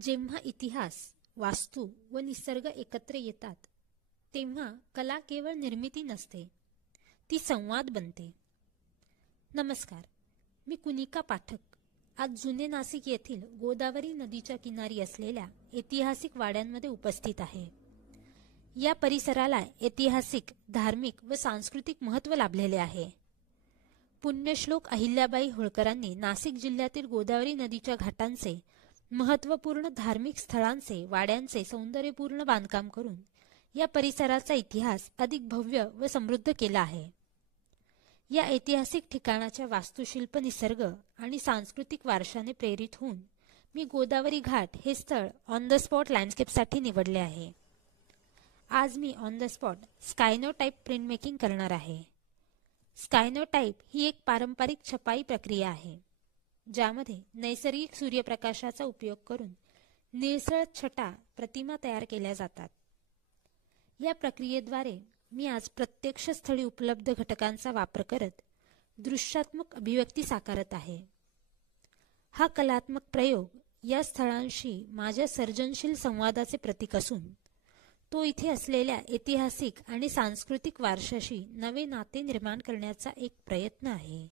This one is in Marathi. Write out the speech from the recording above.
जेव्हा इतिहास, वास्तू व निसर्ग एकत्र येतात, तेव्हा कला केवळ निर्मिती नसते, ती संवाद बनते. नमस्कार, मी कुनिका पाठक. आज जुने नाशिक येथील गोदावरी नदीच्या किनारी असलेल्या ऐतिहासिक वाड्यांमध्ये उपस्थित आहे. या परिसराला ऐतिहासिक, धार्मिक व सांस्कृतिक महत्त्व लाभलेले आहे. पुण्यश्लोक अहिल्याबाई होळकरांनी नाशिक जिल्ह्यातील गोदावरी नदीच्या घाटांचे, महत्त्वपूर्ण धार्मिक स्थळांचे, वाड्यांचे सौंदर्यपूर्ण बांधकाम करून या परिसराचा इतिहास अधिक भव्य व समृद्ध केला आहे. या ऐतिहासिक ठिकाणाच्या वास्तुशिल्प, निसर्ग आणि सांस्कृतिक वारशाने प्रेरित होऊन मी गोदावरी घाट हे स्थळ ऑन द स्पॉट लँडस्केपसाठी निवडले आहे. आज मी on the spot cyanotype print making करणार आहे. स्कायनोटाइप ही एक पारंपरिक छपाई प्रक्रिया आहे, ज्यामध्ये नैसर्गिक सूर्यप्रकाशाचा उपयोग करून निळसर छटा प्रतिमा तयार केल्या जातात. या प्रक्रियेद्वारे मी आज प्रत्यक्ष स्थळी उपलब्ध घटकांचा वापर करत दृश्यात्मक अभिव्यक्ती साकारत आहे. हा कलात्मक प्रयोग या स्थळांशी माझ्या सर्जनशील संवादाचे प्रतीक असून तो इथे असलेल्या ऐतिहासिक आणि सांस्कृतिक वारशाशी नवे नाते निर्माण करण्याचा एक प्रयत्न आहे.